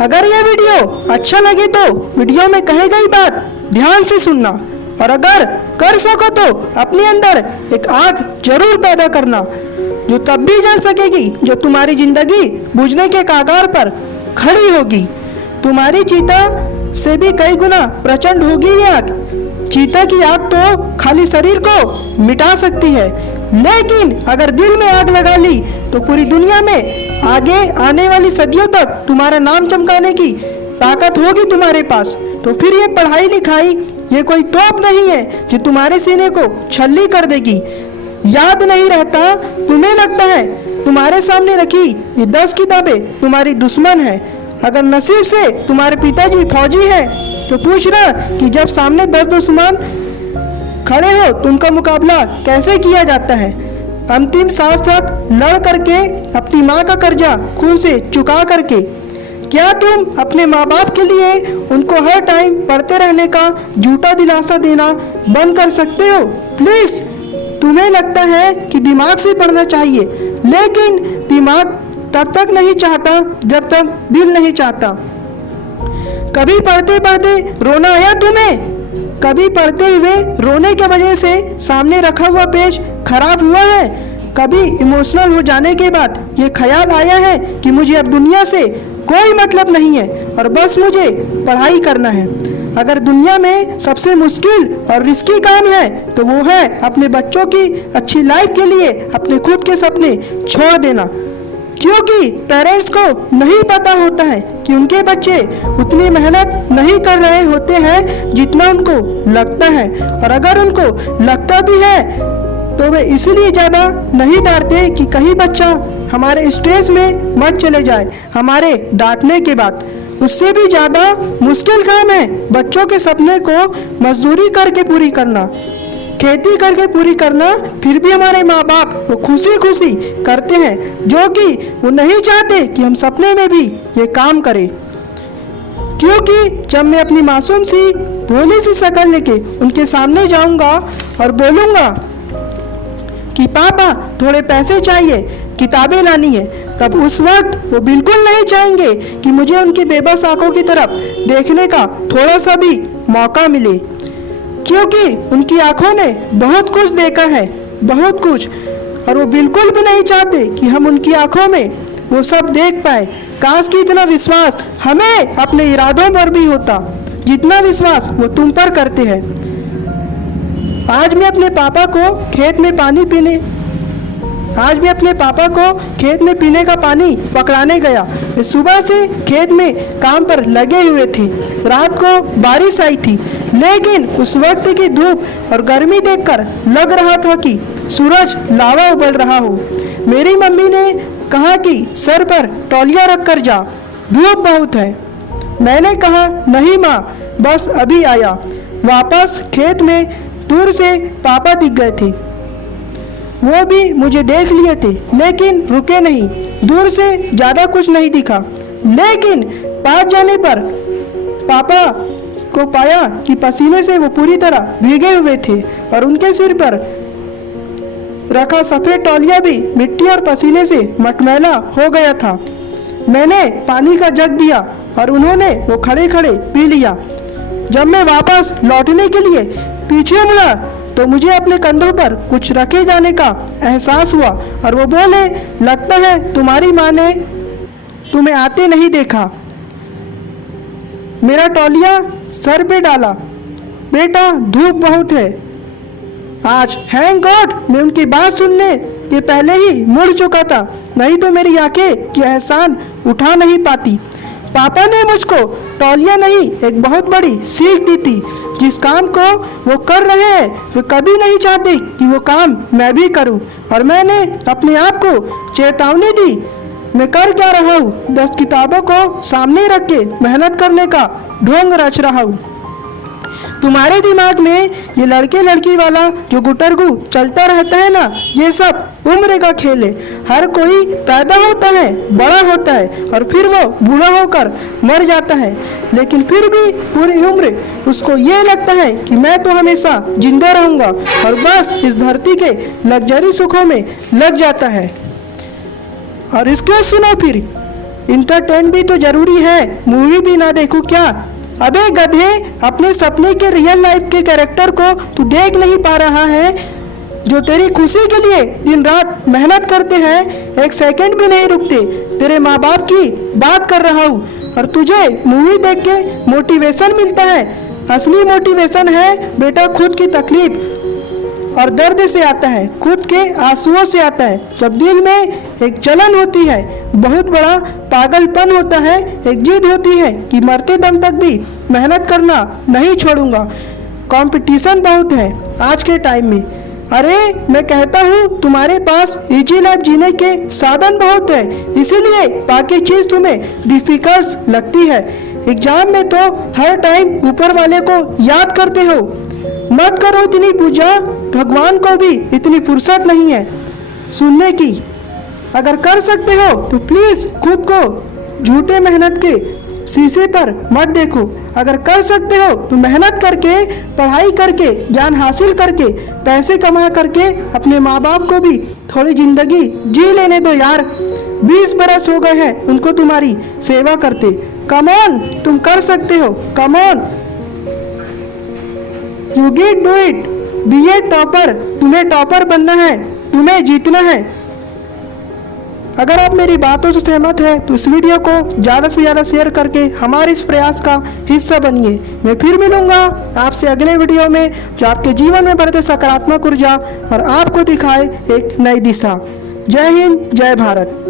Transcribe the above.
अगर ये वीडियो अच्छा लगे तो वीडियो में कही गई बात ध्यान से सुनना, और अगर कर सको तो अपने अंदर एक आग जरूर पैदा करना, जो तब भी जल सकेगी जो तुम्हारी जिंदगी बुझने के कगार पर खड़ी होगी। तुम्हारी चीता से भी कई गुना प्रचंड होगी ये आग। चीता की आग तो खाली शरीर को मिटा सकती है, लेकिन अगर दिल में आग लगा ली तो पूरी दुनिया में आगे आने वाली सदियों तक तुम्हारा नाम चमकाने की ताकत होगी तुम्हारे पास। तो फिर ये पढ़ाई लिखाई ये कोई तोप नहीं है जो तुम्हारे सीने को छल्ली कर देगी। याद नहीं रहता, तुम्हें लगता है तुम्हारे सामने रखी ये 10 किताबें तुम्हारी दुश्मन है। अगर नसीब से तुम्हारे पिताजी फौजी हैं तो पूछना कि जब सामने 10 दुश्मन खड़े हो तो उनका मुकाबला कैसे किया जाता है। अंतिम सांस तक लड़ करके, अपनी माँ का कर्जा खून से चुका करके। क्या तुम अपने माँ बाप के लिए उनको हर टाइम पढ़ते रहने का झूठा दिलासा देना बंद कर सकते हो? प्लीज, तुम्हें लगता है कि दिमाग से पढ़ना चाहिए, लेकिन दिमाग तब तक नहीं चाहता जब तक दिल नहीं चाहता। कभी पढ़ते पढ़ते रोना आया तुम्हें? कभी पढ़ते हुए रोने के वजह से सामने रखा हुआ पेज खराब हुआ है? कभी इमोशनल हो जाने के बाद ये ख्याल आया है कि मुझे अब दुनिया से कोई मतलब नहीं है और बस मुझे पढ़ाई करना है? अगर दुनिया में सबसे मुश्किल और रिस्की काम है तो वो है अपने बच्चों की अच्छी लाइफ के लिए अपने खुद के सपने छोड़ देना, क्योंकि पेरेंट्स को नहीं पता होता है कि उनके बच्चे उतनी मेहनत नहीं कर रहे होते हैं जितना उनको लगता है, और अगर उनको लगता भी है तो वे इसलिए ज़्यादा नहीं डांटते कि कहीं बच्चा हमारे स्ट्रेस में मत चले जाए हमारे डांटने के बाद। उससे भी ज़्यादा मुश्किल काम है बच्चों के सपने को मजदूरी करके पूरी करना, खेती करके पूरी करना। फिर भी हमारे माँ बाप वो खुशी खुशी करते हैं, जो कि वो नहीं चाहते कि हम सपने में भी ये काम करें। क्योंकि जब मैं अपनी मासूम सी भोली सी शक्ल लेके उनके सामने जाऊंगा और बोलूंगा कि पापा थोड़े पैसे चाहिए, किताबें लानी है, तब उस वक्त वो बिल्कुल नहीं चाहेंगे कि मुझे उनकी बेबस आंखों की तरफ देखने का थोड़ा सा भी मौका मिले, क्योंकि उनकी आंखों ने बहुत कुछ देखा है, बहुत कुछ, और वो बिल्कुल भी नहीं चाहते कि हम उनकी आंखों में वो सब देख पाए। काश कि इतना विश्वास हमें अपने इरादों पर भी होता जितना विश्वास वो तुम पर करते हैं। आज मैं अपने पापा को खेत में पीने का पानी पकड़ाने गया। मैं सुबह से खेत में काम पर लगे हुए थे। रात को बारिश आई थी, लेकिन उस वक्त की धूप और गर्मी देखकर लग रहा था कि सूरज लावा उबल रहा हो। मेरी मम्मी ने कहा कि सर पर तौलिया रख कर जा, धूप बहुत है। मैंने कहा नहीं माँ, बस अभी आया। वापस खेत में दूर से पापा दिख गए थे। वो भी मुझे देख लिए थे, लेकिन रुके नहीं। दूर से ज़्यादा कुछ नहीं दिखा, लेकिन पास जाने पर पापा को पाया कि पसीने से वो पूरी तरह भीगे हुए थे और उनके सिर पर रखा सफ़ेद तौलिया भी मिट्टी और पसीने से मटमैला हो गया था। मैंने पानी का जग दिया और उन्होंने वो खड़े खड़े पी लिया। जब मैं वापस लौटने के लिए पीछे मुड़ा तो मुझे अपने कंधों पर कुछ रखे जाने का एहसास हुआ और वो बोले, लगता है तुम्हारी माँ ने तुम्हें आते नहीं देखा। मेरा तौलिया सर पे डाला। बेटा धूप बहुत है आज। थैंक गॉड मैं उनकी बात सुनने के पहले ही मुड़ चुका था, नहीं तो मेरी आंखें की एहसान उठा नहीं पाती। पापा ने मुझको तौलिया नहीं एक बहुत बड़ी सीख दी थी। जिस काम को वो कर रहे हैं वे कभी नहीं चाहते कि वो काम मैं भी करूं, और मैंने अपने आप को चेतावनी दी, मैं कर क्या रहा हूँ? 10 किताबों को सामने रख के मेहनत करने का ढोंग रच रहा हूँ। तुम्हारे दिमाग में ये लड़के लड़की वाला जो गुटरगु चलता रहता है ना, ये सब उम्र का खेल है। हर कोई पैदा होता है, बड़ा होता है और फिर वो बूढ़ा होकर मर जाता है, लेकिन फिर भी पूरी उम्र उसको ये लगता है कि मैं तो हमेशा जिंदा रहूंगा, और बस इस धरती के लग्जरी सुखों में लग जाता है। और इसको सुनो फिर, इंटरटेन भी तो जरूरी है, मूवी भी ना देखूं क्या? अबे गधे, अपने सपने के रियल लाइफ के कैरेक्टर को तू देख नहीं पा रहा है, जो तेरी खुशी के लिए दिन रात मेहनत करते हैं, एक सेकंड भी नहीं रुकते। तेरे माँ बाप की बात कर रहा हूँ और तुझे मूवी देख के मोटिवेशन मिलता है। असली मोटिवेशन है बेटा खुद की तकलीफ और दर्द से आता है, खुद के आंसुओं से आता है। जब दिल में एक जलन होती है, बहुत बड़ा पागलपन होता है, एक जिद होती है कि मरते दम तक भी मेहनत करना नहीं छोड़ूंगा। कंपटीशन बहुत है आज के टाइम में। अरे मैं कहता हूँ तुम्हारे पास इजी लाइफ जीने के साधन बहुत है, इसीलिए बाकी चीज तुम्हें डिफिकल्ट लगती है। एग्जाम में तो हर टाइम ऊपर वाले को याद करते हो। मत करो इतनी पूजा, भगवान को भी इतनी फुर्सत नहीं है सुनने की। अगर कर सकते हो तो प्लीज खुद को झूठे मेहनत के शीशे पर मत देखो। अगर कर सकते हो तो मेहनत करके, पढ़ाई करके, ज्ञान हासिल करके, पैसे कमा करके अपने माँ बाप को भी थोड़ी जिंदगी जी लेने दो यार। 20 बरस हो गए हैं उनको तुम्हारी सेवा करते। कम ऑन, तुम कर सकते हो, come on, you can do it. Be a topper, तुम्हें टॉपर बनना है, तुम्हें जीतना है। अगर आप मेरी बातों से सहमत हैं तो इस वीडियो को ज़्यादा से ज़्यादा शेयर करके हमारे इस प्रयास का हिस्सा बनिए। मैं फिर मिलूंगा आपसे अगले वीडियो में, जो आपके जीवन में बढ़ते सकारात्मक ऊर्जा और आपको दिखाए एक नई दिशा। जय हिंद, जय भारत।